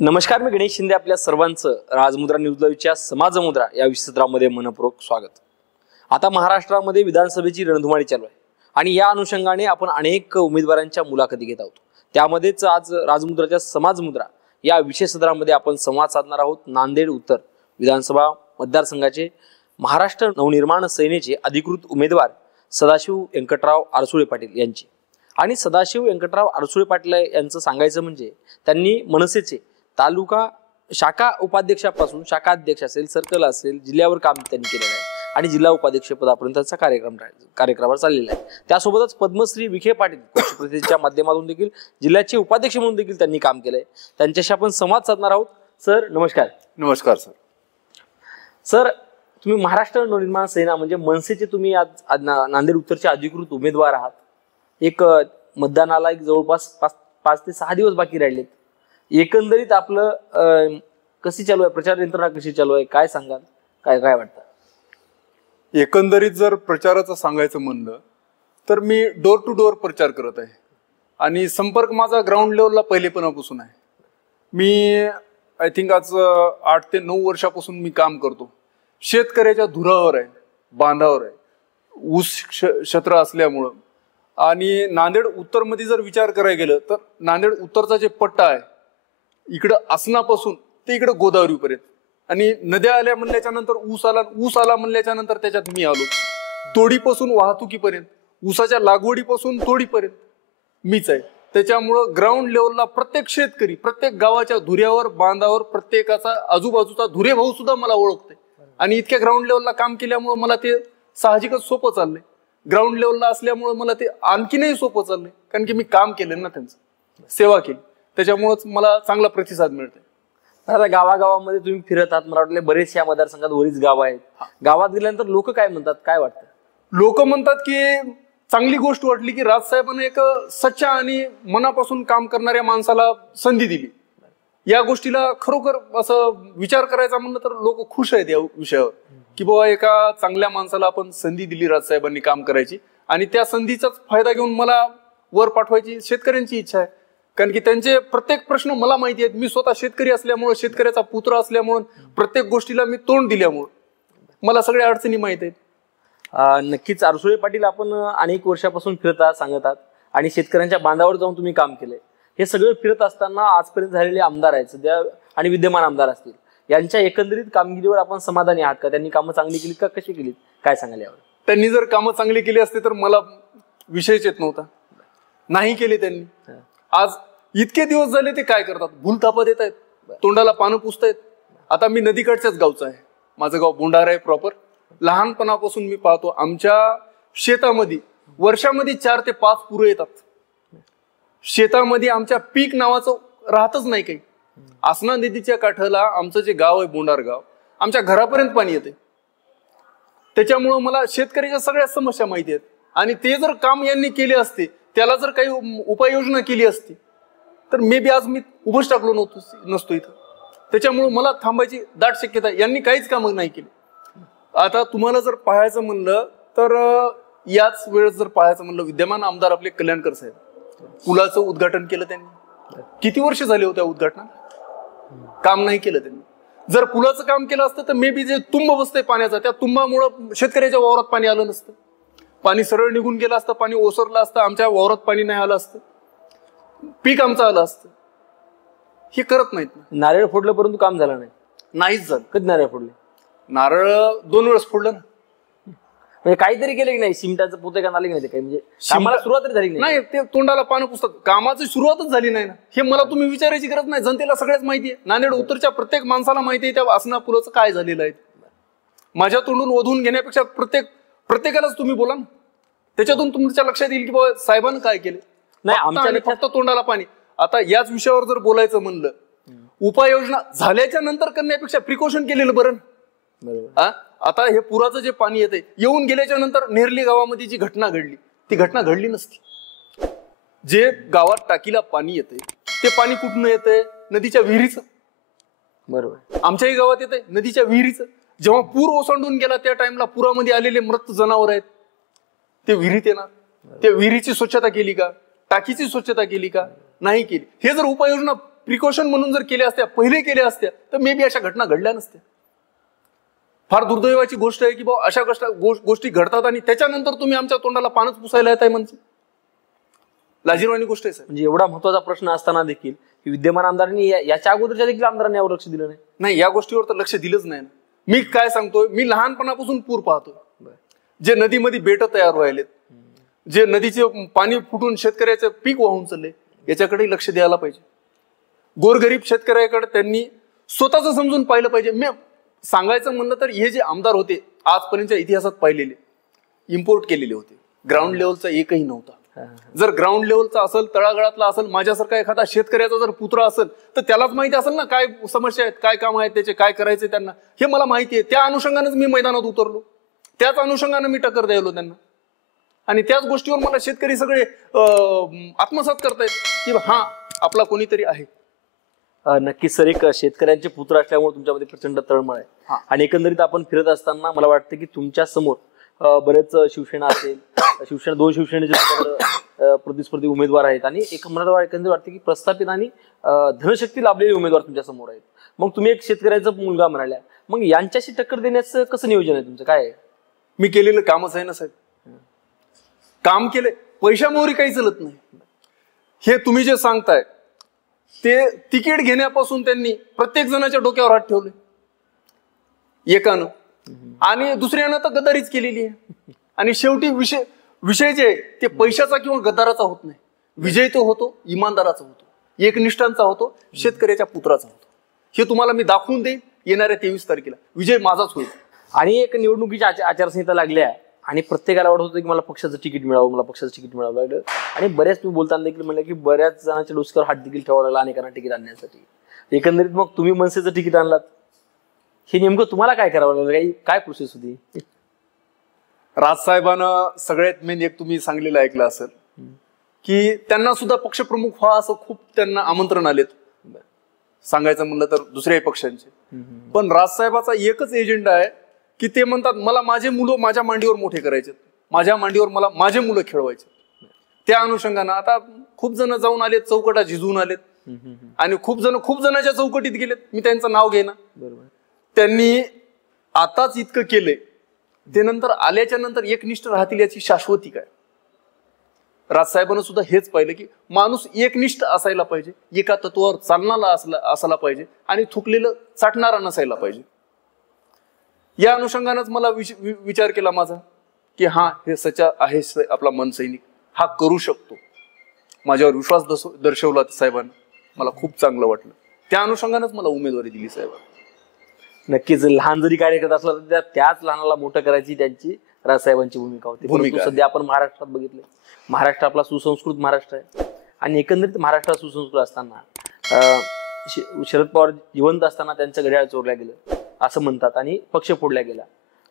नमस्कार, मी गणेश शिंदे. आपल्या सर्वांचं राजमुद्रा न्यूज लाईव्हच्या समाजमुद्रा या विश्वसत्रामध्ये मनपूर्वक स्वागत. आता महाराष्ट्रामध्ये विधानसभेची रणधुमाळी चालू आहे आणि या अनुषंगाने आपण अनेक उमेदवारांच्या मुलाखती घेत आहोत. त्यामध्येच आज राजमुद्राच्या समाजमुद्रा या विशेष सत्रामध्ये आपण संवाद साधणार आहोत नांदेड उत्तर विधानसभा मतदारसंघाचे महाराष्ट्र नवनिर्माण सेनेचे अधिकृत उमेदवार सदाशिव व्यंकटराव आरसुळे पाटील यांची. आणि सदाशिव व्यंकटराव आरसुळे पाटील यांचं सांगायचं म्हणजे त्यांनी मनसेचे तालुका शाखा उपाध्यक्षापासून शाखा अध्यक्ष असेल, सर्कल असेल, जिल्ह्यावर काम त्यांनी केलेलं आहे आणि जिल्हा उपाध्यक्ष पदापर्यंतचा कार्यक्रमावर चाललेला आहे. त्यासोबतच पद्मश्री विखे पाटील प्रतिनिधीच्या माध्यमातून देखील जिल्ह्याचे उपाध्यक्ष म्हणून देखील त्यांनी काम केलंय. त्यांच्याशी आपण संवाद साधणार आहोत. सर नमस्कार. नमस्कार सर. सर, तुम्ही महाराष्ट्र नवनिर्माण सेना म्हणजे मनसेचे तुम्ही आज नांदेड उत्तरचे अधिकृत उमेदवार आहात. एक मतदानाला एक जवळपास 5 ते 6 दिवस बाकी राहिलेत. एकंदरीत आपलं कशी चालू आहे, प्रचार यंत्रणा कशी चालू आहे, काय सांगाल, काय काय वाटतं? एकंदरीत जर प्रचाराचं सांगायचं म्हणलं तर मी डोर टू डोर प्रचार करत आहे आणि संपर्क माझा ग्राउंड लेवलला पहिलेपणापासून आहे. मी आय थिंक आज 8 ते 9 वर्षापासून मी काम करतो. शेतकऱ्याच्या धुरावर आहे, बांधावर आहे, ऊस क्षेत्र असल्यामुळं. आणि नांदेड उत्तरमध्ये जर विचार करायला गेलं तर नांदेड उत्तरचा जे पट्टा आहे इकडं आसनापासून ते इकडं गोदावरीपर्यंत, आणि नद्या आल्या म्हणल्याच्या नंतर ऊस आला म्हणल्याच्या नंतर त्याच्यात मी आलो. तोडीपासून वाहतुकीपर्यंत, ऊसाच्या लागवडीपासून तोडीपर्यंत मीच आहे. त्याच्यामुळं ग्राउंड लेवलला प्रत्येक शेतकरी, प्रत्येक गावाच्या धुऱ्यावर, बांधावर प्रत्येकाचा आजूबाजूचा धुरे भाऊ सुद्धा मला ओळखते. आणि इतक्या ग्राउंड लेवलला काम केल्यामुळं मला ते साहजिकच सोपं चाललंय. ग्राउंड लेवलला असल्यामुळे मला ते आणखीनही सोपं चाललंय, कारण की मी काम केलं ना, त्यांचं सेवा केली, त्याच्यामुळेच मला चांगला प्रतिसाद मिळतोय. आता गावागावामध्ये तुम्ही फिरत आहात, मला वाटलं बरेच या मतदारसंघात बरीच गाव आहेत. गावात गेल्यानंतर लोक काय म्हणतात, काय वाटतं? लोक म्हणतात की चांगली गोष्ट वाटली की राजसाहेबांना एक सच्चा आणि मनापासून काम करणाऱ्या माणसाला संधी दिली. या गोष्टीला खरोखर असं विचार करायचा म्हणलं तर लोक खुश आहेत या विषयावर की बाबा एका चांगल्या माणसाला आपण संधी दिली राजसाहेबांनी काम करायची, आणि त्या संधीचाच फायदा घेऊन मला वर पाठवायची शेतकऱ्यांची इच्छा आहे. कारण की त्यांचे प्रत्येक प्रश्न मला माहिती आहेत. मी स्वतः शेतकरी असल्यामुळे, शेतकऱ्याचा पुत्र असल्यामुळे, प्रत्येक गोष्टीला मी तोंड दिल्यामुळे मला सगळ्या अडचणी माहित आहेत. नक्कीच आरसुळे पाटील, आपण अनेक वर्षापासून फिरत आहात, सांगत आहात, आणि शेतकऱ्यांच्या बांधावर जाऊन तुम्ही काम केलंय. हे सगळं फिरत असताना आजपर्यंत झालेले आमदार आहेत सध्या आणि विद्यमान आमदार असतील, यांच्या एकंदरीत कामगिरीवर आपण समाधानी आहात का? त्यांनी कामं चांगली केली का, कशी केली, काय सांगाल यावर? त्यांनी जर कामं चांगली केली असते तर मला विषयच येत नव्हता. नाही केली त्यांनी. आज इतके दिवस झाले ते काय करतात, भूलथापा देत आहेत, तोंडाला पानं पुसतायत. आता मी नदीकडच्याच गावचा आहे, माझं गाव बोंडार आहे प्रॉपर. लहानपणापासून मी पाहतो आमच्या शेतामध्ये वर्षामध्ये 4 ते 5 पुरं येतात. शेतामध्ये आमच्या पीक नावाचं राहतच नाही काही. आसना नदीच्या काठाला आमचं जे गाव आहे बोंडार गाव, आमच्या घरापर्यंत पाणी येते. त्याच्यामुळं मला शेतकऱ्याच्या सगळ्या समस्या माहिती आहेत. आणि ते जर काम यांनी केले असते, त्याला जर काही उपाययोजना केली असती तर मे बी आज मी उभंच टाकलो नसतो इथं. त्याच्यामुळं मला थांबायची दाट शक्यता. यांनी काहीच कामं नाही केली. आता तुम्हाला जर पाहायचं म्हणलं तर याच वेळेस जर पाहायचं म्हणलं, विद्यमान आमदार आपले कल्याणकर साहेब, पुलाचं उद्घाटन केलं त्यांनी. किती वर्ष झाले होत्या उद्घाटनात? काम नाही केलं त्यांनी. जर पुलाचं काम केलं असतं तर मे बी जे तुंब बसतंय पाण्याचा, त्या तुंबामुळं शेतकऱ्याच्या वावरात पाणी आलं नसतं. पाणी सरळ निघून गेलं असतं, पाणी ओसरलं असतं, आमच्या वावरात पाणी नाही आलं असतं, पीक आमचं आलं असतं. हे करत नाहीत. नारळ फोडलं परंतु काम झालं नाहीच झालं. कधी नारळ फोडले? नारळ 2 वेळेस फोडलं ना. म्हणजे काहीतरी केलं की नाही? सिमटाचं पोते का आले नाही? काही म्हणजे कामाला सुरुवात झाली नाही. ते तोंडाला पानं पुसतात. कामाची सुरुवातच झाली नाही ना. हे मला तुम्ही विचारायची गरज नाही, जनतेला सगळ्याच माहिती आहे. नांदेड उत्तरच्या प्रत्येक माणसाला माहिती आहे त्या आसना पुलाचं काय झालेलं आहे. माझ्या तोंडून वधून घेण्यापेक्षा प्रत्येकालाच तुम्ही बोला ना, त्याच्यातून तुमच्या लक्षात येईल की बाबा साहेबांनी काय केले. नाही आमच्या फक्त तोंडाला पाणी. आता याच विषयावर जर बोलायचं म्हणलं, उपाययोजना झाल्याच्या नंतर करण्यापेक्षा प्रिकॉशन केलेलं बरं. आता हे पुराचं जे पाणी येते, येऊन गेल्याच्या नंतर नेरली गावामध्ये जी घटना घडली, ती घटना घडली नसती. जे गावात टाकीला पाणी येते ते पाणी कुठून येते? नदीच्या विहिरीचं. बरोबर. आमच्याही गावात येते नदीच्या विहिरीचं. जेव्हा पूर ओसंडून गेला त्या टाइमला पुरामध्ये आलेले मृत जनावर आहेत ते विहिरीत येणार. त्या विहिरीची स्वच्छता केली का? टाकीची स्वच्छता केली का? नाही केली. हे जर उपाययोजना प्रिकॉशन म्हणून जर केल्या असत्या, पहिले केल्या असत्या, तर मे बी अशा घटना घडल्या नसत्या. फार दुर्दैवाची गोष्ट आहे की बाबा अशा गोष्टी घडतात आणि त्याच्यानंतर तुम्ही आमच्या तोंडाला पानच पुसायला येत आहे म्हणजे लाजिरवाणी गोष्ट आहे सर. म्हणजे एवढा महत्वाचा प्रश्न असताना देखील विद्यमान आमदारांनी याच्या अगोदरच्या देखील आमदारांनी यावर लक्ष दिलं नाही. या गोष्टीवर तर लक्ष दिलंच नाही ना. मी काय सांगतोय, मी लहानपणापासून पूर पाहतोय. जे नदीमध्ये बेट तयार व्हायलेत, जे नदीचे पाणी फुटून शेतकऱ्याचं पीक वाहून चालले, याच्याकडे लक्ष द्यायला पाहिजे. गोरगरीब शेतकऱ्याकडे त्यांनी स्वतःच समजून पाहिलं पाहिजे. मी सांगायचं म्हणलं तर हे जे आमदार होते आजपर्यंतच्या इतिहासात पाहिलेले, इम्पोर्ट केलेले होते. ग्राउंड लेवलचा एकही नव्हता. जर ग्राउंड लेवलचा असेल, तळागाळातला असेल, माझ्यासारखा एखादा शेतकऱ्याचा जर पुत्र असेल तर त्यालाच माहिती असेल ना काय समस्या आहेत, काय काम आहेत त्याचे, काय करायचे त्यांना, हे मला माहिती आहे. त्या अनुषंगानेच मी मैदानात उतरलो, त्याच अनुषंगाने मी टक्कर द्यायलो त्यांना. आणि त्याच गोष्टीवर मला शेतकरी सगळे आत्मसात करतायत की हा आपला कोणीतरी आहे. नक्कीच सर, एक शेतकऱ्यांचे पुत्र असल्यामुळे तुमच्यामध्ये प्रचंड तळमळ आहे. आणि एकंदरीत आपण फिरत असताना मला वाटतं की तुमच्या समोर बरेच शिवसेना असेल, दोन शिवसेनेचे प्रतिस्पर्धी उमेदवार आहेत आणि एक मला एकंदरीत वाटतं की प्रस्थापित आणि धनशक्ती लाभलेले उमेदवार तुमच्या समोर आहेत. मग तुम्ही एक शेतकऱ्याचा मुलगा म्हणाल्या, मग यांच्याशी टक्कर देण्याचं कसं नियोजन आहे तुमचं, काय आहे? मी केलेलं कामच आहे ना साहेब. काम केले, पैशामुळे काही चालत नाही. हे तुम्ही जे सांगताय ते तिकीट घेण्यापासून त्यांनी प्रत्येक जणाच्या डोक्यावर हात ठेवले एकानं, आणि दुसऱ्यानं तर गद्दारीच केलेली आहे. आणि शेवटी विषय जे ते पैशाचा किंवा गद्दाराचा होत नाही. विजय तो होतो इमानदाराचा होतो, एकनिष्ठांचा होतो, शेतकऱ्याच्या पुत्राचा होतो. हे तुम्हाला मी दाखवून देईन येणाऱ्या 23 तारखेला. विजय माझाच होईल. आणि एक निवडणुकीची आचारसंहिता लागली आहे आणि प्रत्येकाला वाटत होतं की मला पक्षाचं तिकीट मिळावं, मला पक्षाचं तिकीट मिळावं लागलं. आणि बऱ्याच तुम्ही बोलताना देखील म्हणलं की बऱ्याच जणांच्या डोसक्यावर हात देखील ठेवावं लागला अनेकांना तिकीट आणण्यासाठी. एकंदरीत मग तुम्ही मनसेचं तिकीट आणलात, हे नेमकं तुम्हाला काय करावं लागलं, काय प्रोसेस होती? राजसाहेबांना सगळ्यात मेन एक तुम्ही सांगलेलं ऐकलं असेल की त्यांना सुद्धा पक्षप्रमुख व्हा असं खूप त्यांना आमंत्रण आलेत, सांगायचं म्हणलं तर दुसऱ्याही पक्षांचे. पण राजसाहेबाचा एकच एजेंडा आहे की ते म्हणतात मला माझे मुलं माझ्या मांडीवर मोठे करायचे, माझ्या मांडीवर मला माझे मुलं खेळवायचे. त्या अनुषंगानं आता खूप जण जाऊन आलेत, चौकटा झिजून आलेत आणि खूप जणांच्या चौकटीत गेलेत. मी त्यांचं नाव घेईना. त्यांनी आताच इतकं केलंय, ते नंतर आल्याच्या नंतर एकनिष्ठ राहतील याची शाश्वती काय? राजसाहेबांना सुद्धा हेच पाहिलं की माणूस एकनिष्ठ असायला पाहिजे, एका तत्वावर चालणारा असायला पाहिजे आणि थुकलेलं चाटणारा नसायला पाहिजे. या अनुषंगानेच मला विचार केला माझा की हा हे सच्चा आहे आपला मनसैनिक, हा करू शकतो. माझ्यावर विश्वास दर्शवला साहेबांना, मला खूप चांगलं वाटलं. त्या अनुषंगानेच मला उमेदवारी दिली साहेबांनी. नक्कीच लहान जरी कार्यकर्ता असला तर त्याच लहानाला मोठं करायची त्यांची राजसाहेबांची भूमिका होती. परंतु सध्या आपण महाराष्ट्रात बघितलंय, महाराष्ट्र आपला सुसंस्कृत महाराष्ट्र आहे आणि एकंदरीत महाराष्ट्रात सुसंस्कृत असताना शरद पवार जिवंत असताना त्यांचं घड्याळ चोरल्या गेलं असं म्हणतात आणि पक्ष फोडला गेला.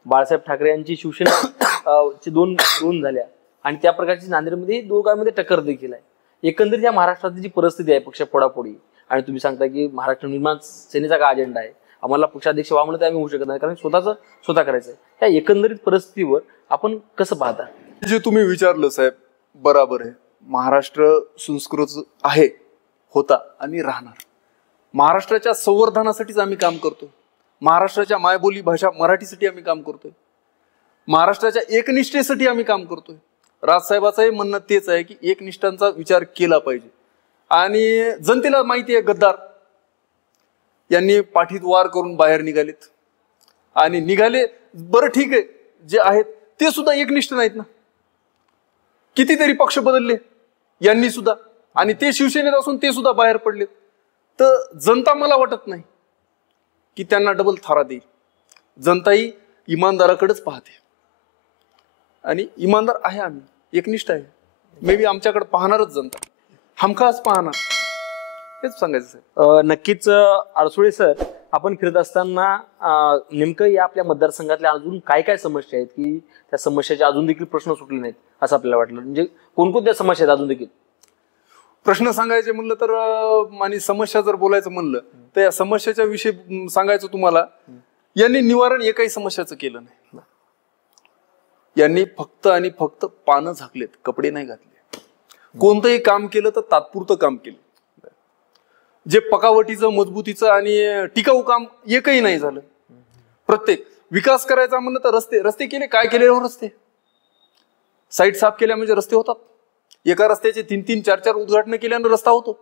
बाळासाहेब ठाकरे यांची शिवसेना दोन झाल्या आणि त्या प्रकारची नांदेडमध्ये दोघांमध्ये टक्कर देखील आहे. एकंदरीत या महाराष्ट्राची जी परिस्थिती आहे पक्ष फोडाफोडी, आणि तुम्ही सांगता की महाराष्ट्र निर्माण सेनेचा काय अजेंडा आहे, आम्हाला पक्षाध्यक्ष व्हा म्हणलं तर आम्ही होऊ शकत नाही, कारण स्वतः करायचं आहे. या एकंदरीत परिस्थितीवर आपण कसं पाहता? जे तुम्ही विचारलं साहेब बरोबर आहे. महाराष्ट्र संस्कृत आहे, होता आणि राहणार. महाराष्ट्राच्या संवर्धनासाठीच आम्ही काम करतोय. महाराष्ट्राच्या मायबोली भाषा मराठीसाठी आम्ही काम करतोय. महाराष्ट्राच्या एकनिष्ठेसाठी आम्ही काम करतोय. राजसाहेबाचंही म्हणणं तेच आहे की एकनिष्ठांचा विचार केला पाहिजे. आणि जनतेला माहिती आहे गद्दार यांनी पाठीत वार करून बाहेर निघालेत आणि निघाले. बरं ठीक आहे, जे आहेत ते सुद्धा एकनिष्ठ नाहीत ना. कितीतरी पक्ष बदलले यांनी सुद्धा, आणि ते शिवसेनेत असून ते सुद्धा बाहेर पडलेत. तर जनता मला वाटत नाही की त्यांना डबल थारा देईल. जनताही इमानदाराकडेच पाहते आणि इमानदार आहे, आम्ही एकनिष्ठ आहे. मे बी आमच्याकडे पाहणारच जनता, हमखास पाहणार, हेच सांगायचं साहेब. नक्कीच अडसुळे सर, आपण फिरत असताना नेमकं या आपल्या मतदारसंघातल्या अजून काय काय समस्या आहेत की त्या समस्याचे अजून देखील प्रश्न सुटले नाहीत असं आपल्याला वाटलं? म्हणजे कोणकोणत्या समस्या आहेत अजून देखील? प्रश्न सांगायचे म्हणलं तर आणि समस्या जर बोलायचं म्हणलं तर या समस्याच्या विषयी सांगायचं तुम्हाला, यांनी निवारण एकही समस्याचं केलं नाही. यांनी फक्त आणि फक्त पानं झाकलेत, कपडे नाही घातले. कोणतंही काम केलं तर तात्पुरतं काम केलं. जे पकावटीचं, मजबूतीचं आणि टिकाऊ काम एकही नाही झालं. प्रत्येक विकास करायचा म्हणलं तर रस्ते केले. काय केले रस्ते? साईट साफ केल्या म्हणजे रस्ते होतात. एका रस्त्याचे 3-3, 4-4 उद्घाटन केल्यानं रस्ता होतो.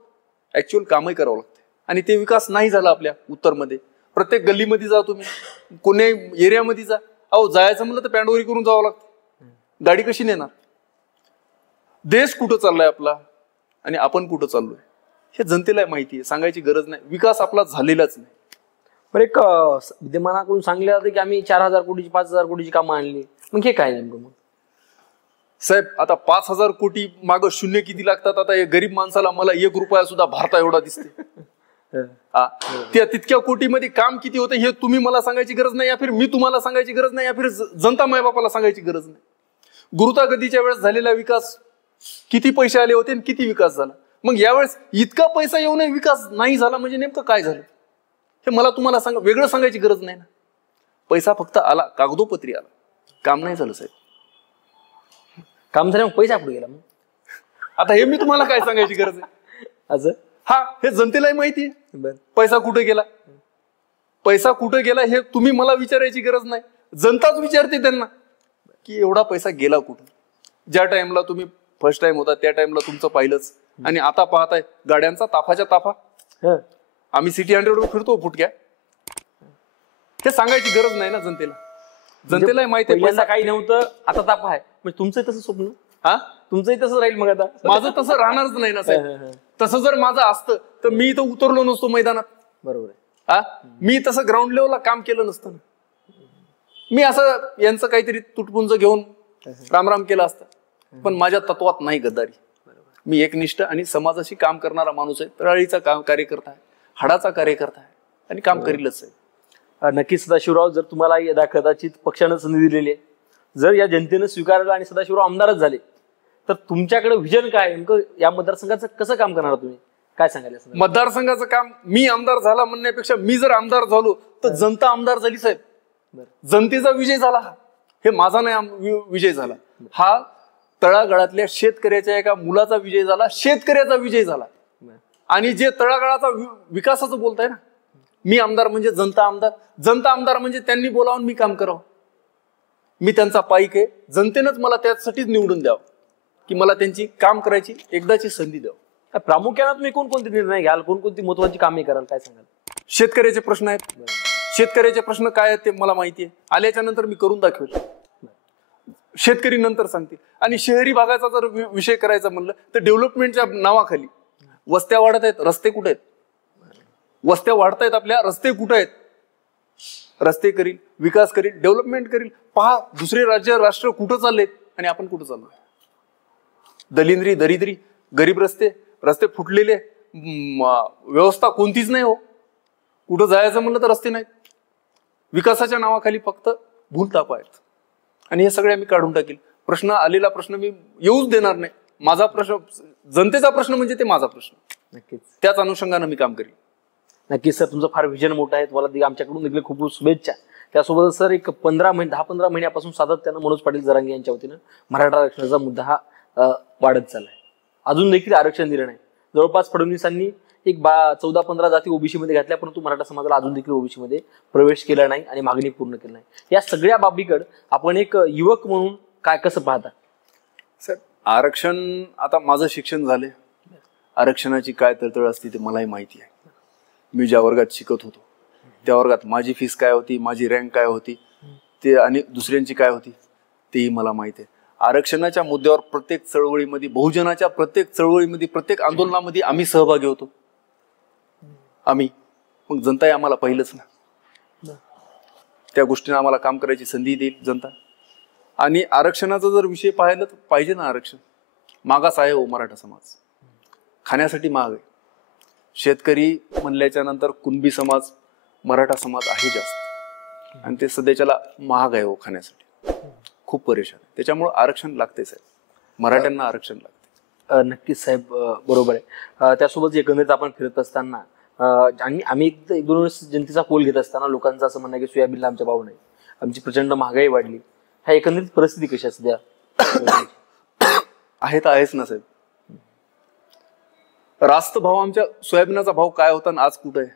ऍक्च्युअल कामही करावं लागते आणि ते विकास नाही झाला आपल्या उत्तरमध्ये. प्रत्येक गल्लीमध्ये जा तुम्ही, कोण्या एरियामध्ये जा, अहो जायचं म्हणलं तर पॅन्डवरी करून जावं लागतं. गाडी कशी नेणार? देश कुठं चाललाय आपला आणि आपण कुठं चाललोय हे जनतेला माहिती आहे, सांगायची गरज नाही. विकास आपला झालेलाच नाही. पण एक विद्यमानाकडून सांगले जाते की आम्ही 4,000 कोटीची 5,000 कोटीची कामं आणली. मग हे काय नेमकं? मग साहेब आता 5,000 कोटी मागं शून्य किती लागतात? आता हे गरीब माणसाला मला 1 रुपया सुद्धा भारता एवढा दिसते. त्या तितक्या कोटीमध्ये काम किती होतं हे तुम्ही मला सांगायची गरज नाही, या फिर मी तुम्हाला सांगायची गरज नाही, या फिर जनता मायबापाला सांगायची गरज नाही. गुरुतागतीच्या वेळेस झालेला विकास किती पैसे आले होते आणि किती विकास झाला. मग यावेळेस इतका पैसा येऊनही विकास नाही झाला म्हणजे नेमकं काय झालं हे मला तुम्हाला वेगळं सांगायची गरज नाही ना. पैसा फक्त आला, कागदोपत्री आला, काम नाही झालं साहेब. काम झालं मग पैसा कुठे गेला? मग आता हे मी तुम्हाला काय सांगायची गरज आहे? असं हा हे जनतेलाही माहिती आहे पैसा कुठे गेला. पैसा कुठे गेला हे तुम्ही मला विचारायची गरज नाही, जनताच विचारते त्यांना की एवढा पैसा गेला कुठे. ज्या टाइमला तुम्ही फर्स्ट टाइम होता त्या टाइमला तुमचं पाहिलंच आणि आता पाहताय गाड्यांचा ताफाच्या ताफा. आम्ही सिटी 100 फिरतो फुटक्या. हे सांगायची गरज नाही ना जनतेला. जनतेला माहिती आहे पैसा काही नव्हतं, आता ताप आहे. म्हणजे तुमचंही तसं स्वप्न, हा तुमचंही तसं राहील. मग आता माझं तसं राहणारच नाही ना साहेब. तसं जर माझं असतं तर मी इथं उतरलो नसतो मैदानात. बरोबर आहे. मी तसं ग्राउंड लेवलला काम केलं नसतं ना. मी असं यांचं काहीतरी तुटपुंज घेऊन रामराम केलं असतं. पण माझ्या तत्वात नाही गद्दारी. मी एकनिष्ठ आणि समाजाशी काम करणारा माणूस आहे. तळाळीचा कार्यकर्ता आहे, हाडाचा कार्यकर्ता आहे आणि काम करीलच आहे. नक्कीच सदाशिवराव, जर तुम्हाला यदा कदाचित पक्षानं संधी दिलेली आहे, जर या जनतेनं स्वीकारलं आणि सदाशिवराव आमदारच झाले तर तुमच्याकडे व्हिजन काय नेमकं? या मतदारसंघाचं कसं काम करणार तुम्ही? काय सांगायला? मतदारसंघाचं काम मी आमदार झाला म्हणण्यापेक्षा मी जर आमदार झालो तर जनता आमदार झाली साहेब. जनतेचा विजय झाला हा. हे माझा नाही विजय झाला, हा तळागाळातल्या शेतकऱ्याच्या एका मुलाचा विजय झाला, शेतकऱ्याचा विजय झाला. आणि जे तळागाळाचा विकासाचं बोलताय ना, मी आमदार म्हणजे जनता आमदार. जनता आमदार म्हणजे त्यांनी बोलावून मी काम करावं. मी त्यांचा पाईक आहे. जनतेनंच मला त्यासाठीच निवडून द्यावं की मला त्यांची काम करायची एकदाची संधी द्यावं. प्रामुख्याने तुम्ही कोणकोणते निर्णय घ्याल, कोणकोणती महत्वाची कामे कराल, काय सांगाल? शेतकऱ्याचे प्रश्न आहेत. शेतकऱ्याचे प्रश्न काय आहेत ते मला माहिती आहे. आल्याच्या नंतर मी करून दाखवेल. शेतकरी नंतर सांगतील. आणि शहरी भागाचा जर विषय करायचा म्हणलं तर डेव्हलपमेंटच्या नावाखाली वस्त्या वाढत आहेत, रस्ते कुठे आहेत? वस्त्या वाढतायत आपल्या, रस्ते कुठे आहेत? रस्ते करील, विकास करील, डेव्हलपमेंट करील. पहा दुसरे राज्य राष्ट्र कुठं चाललेत आणि आपण कुठं चाललोय. दलिंद्री, दरिद्री, गरीब रस्ते, रस्ते फुटलेले, व्यवस्था कोणतीच नाही हो. कुठं जायचं म्हणलं तर रस्ते नाहीत. विकासाच्या नावाखाली फक्त भूलताप आहेत आणि हे सगळे आम्ही काढून टाकील. प्रश्न आलेला प्रश्न मी येऊच देणार नाही. माझा प्रश्न, जनतेचा प्रश्न म्हणजे ते माझा प्रश्न. नक्कीच त्याच अनुषंगाने मी काम करेन. नक्कीच सर, तुमचं फार विजन मोठं आहे. तुम्हाला आमच्याकडून देखील खूप खूप शुभेच्छा. त्यासोबत सर एक 10-15 महिन्यापासून सातत्यानं मनोज पाटील जरांगे यांच्या वतीनं मराठा आरक्षणाचा मुद्दा हा वाढत चाललाय. अजून देखील आरक्षण दिलं नाही. जवळपास फडणवीसांनी एक 14-15 जाती ओबीसी मध्ये घातल्या, परंतु मराठा समाजाला अजून देखील ओबीसी मध्ये प्रवेश केला नाही आणि मागणी पूर्ण केली नाही. या सगळ्या बाबीकडे आपण एक युवक म्हणून काय कसं पाहता? सर आरक्षण, आता माझं शिक्षण झाले, आरक्षणाची काय तळतळ असते ते मलाही माहिती आहे. मी ज्या वर्गात शिकत होतो त्या वर्गात माझी फीस काय होती, माझी रँक काय होती ते, आणि दुसऱ्यांची काय होती तेही मला माहिती आहे. आरक्षणाच्या मुद्द्यावर प्रत्येक चळवळीमध्ये, बहुजनाच्या प्रत्येक चळवळीमध्ये, प्रत्येक आंदोलनामध्ये आम्ही सहभागी होतो. मग जनताही आम्हाला पाहिलंच ना. त्या गोष्टीने आम्हाला काम करायची संधी देईल जनता. आणि आरक्षणाचा जर विषय पाहिला तर पाहिजे ना, आरक्षण मागास आहे हो मराठा समाज, खाण्यासाठी महाग आहे. शेतकरी म्हणल्याच्या नंतर कुणबी समाज, मराठा समाज आहे जास्त, आणि ते सध्याच्याला महाग आहे हो खाण्यासाठी, खूप परेशान आहे. त्याच्यामुळे आरक्षण लागते साहेब, मराठ्यांना आरक्षण लागते. नक्कीच साहेब, बरोबर आहे. त्यासोबत एकंदरीत आपण फिरत असताना आणि आम्ही एक दोन वेळेस जनतेचा पोल घेत असताना लोकांचं असं म्हणणं आहे की सोयाबीनला आमच्या भाव नाही, आमची प्रचंड महागाई वाढली. ह्या एकंदरीत परिस्थिती कशी सध्या आहे तर आहेच ना साहेब. रास्त भाव, आमच्या सोयाबीनाचा भाव काय होता आणि आज कुठं आहे?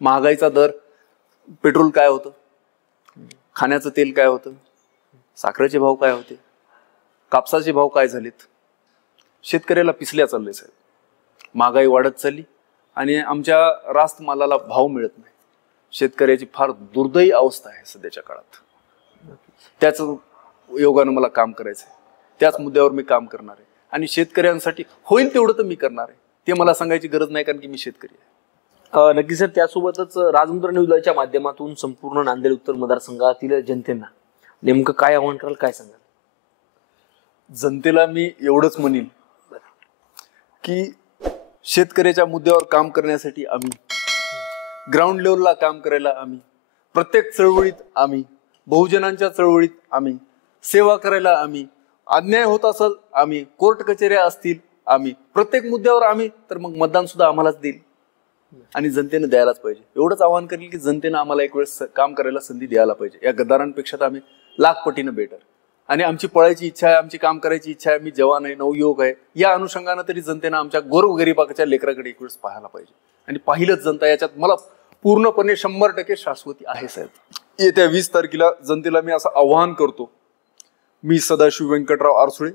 महागाईचा दर, पेट्रोल काय होतं, खाण्याचं तेल काय होतं, साखरेचे भाव काय होते, कापसाचे भाव काय झालेत. शेतकऱ्याला पिसल्या चाललंय साहेब. महागाई वाढत चालली आणि आमच्या रास्त मालाला भाव मिळत नाही. शेतकऱ्याची फार दुर्दैवी अवस्था आहे सध्याच्या काळात. त्याच योगानं मला काम करायचंय, त्याच मुद्द्यावर मी काम करणार आहे आणि शेतकऱ्यांसाठी होईल तेवढं तर मी करणार आहे. ते मला सांगायची गरज नाही, कारण की मी शेतकरी आहे. नक्की सर, त्यासोबतच राजमुद्रा न्यूजच्या माध्यमातून संपूर्ण नांदेड उत्तर मतदारसंघातील जनतेना नेमकं काय आव्हान कराल, काय सांगाल? जनतेला मी एवढंच म्हणेन की शेतकऱ्याच्या मुद्द्यावर काम करण्यासाठी आम्ही, ग्राउंड लेवलला काम करायला आम्ही, प्रत्येक चळवळीत आम्ही, बहुजनांच्या चळवळीत आम्ही, सेवा करायला आम्ही, अन्याय होत असेल आम्ही, कोर्ट कचेऱ्या असतील आम्ही, प्रत्येक मुद्द्यावर आम्ही, तर मग मतदान सुद्धा आम्हालाच देईल आणि जनतेने द्यायलाच पाहिजे. एवढंच आवाहन करेल की जनतेनं आम्हाला एक वेळेस काम करायला संधी द्यायला पाहिजे. या गद्दारांपेक्षा तर आम्ही लाख पटीनं बेटर. आणि आमची पळायची इच्छा आहे, आमची काम करायची इच्छा आहे, मी जवान आहे, नवयुवक आहे, या अनुषंगानं तरी जनतेनं आमच्या गोरगरिबाच्या लेकराकडे एक वेळेस पाहायला पाहिजे. आणि पाहिलंच जनता, याच्यात मला पूर्णपणे 100% शाश्वती आहे साहेब. येत्या 20 तारखेला जनतेला मी असं आवाहन करतो. मी सदाशिव व्यंकटराव आरसुळे,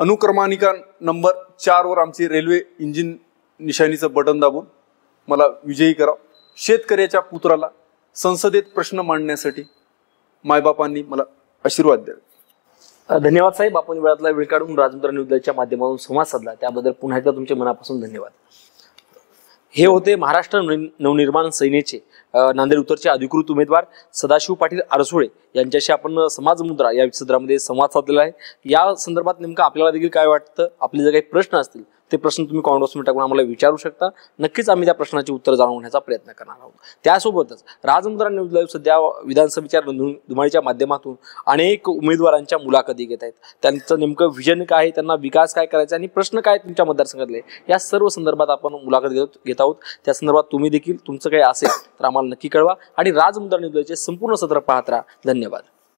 अनुक्रमानिका नंबर 4 वर आमची रेल्वे इंजिन निशाणीचं बटन दाबून मला विजयी करा. शेतकऱ्याच्या पुत्राला संसदेत प्रश्न मांडण्यासाठी मायबापांनी मला आशीर्वाद द्यावे. धन्यवाद साहेब, आपण वेळातला वेळ काढून राजमुद्रा न्यूजच्या माध्यमातून संवाद साधला, त्याबद्दल पुन्हा एकदा तुमचे मनापासून धन्यवाद. हे होते महाराष्ट्र नवनिर्माण सेनेचे नांदेड उत्तरचे अधिकृत उमेदवार सदाशिव पाटील आरसुळे यांच्याशी आपण समाजमुद्रा या सत्रामध्ये संवाद साधलेला आहे. या संदर्भात नेमकं आपल्याला देखील काय वाटतं, आपले जर काही प्रश्न असतील ते प्रश्न तुम्ही कॉमेंट बॉक्समध्ये टाकून आम्हाला विचारू शकता. नक्कीच आम्ही त्या प्रश्नाची उत्तर जाणून घेण्याचा प्रयत्न करणार आहोत. त्यासोबतच राजमुद्रा न्यूज लाईव्ह सध्या विधानसभेच्या रणधुमाळीच्या माध्यमातून अनेक उमेदवारांच्या मुलाखती घेत आहेत. त्यांचं नेमकं विजन काय आहे, त्यांना विकास काय करायचा आणि प्रश्न काय तुमच्या मतदारसंघातले, या सर्व संदर्भात आपण मुलाखत घेत आहोत. त्या संदर्भात तुम्ही देखील तुमचं काही असेल तर आम्हाला नक्की कळवा आणि राजमुद्रा न्यूज लाईव्हचे संपूर्ण सत्र पाहत राहा. धन्यवाद.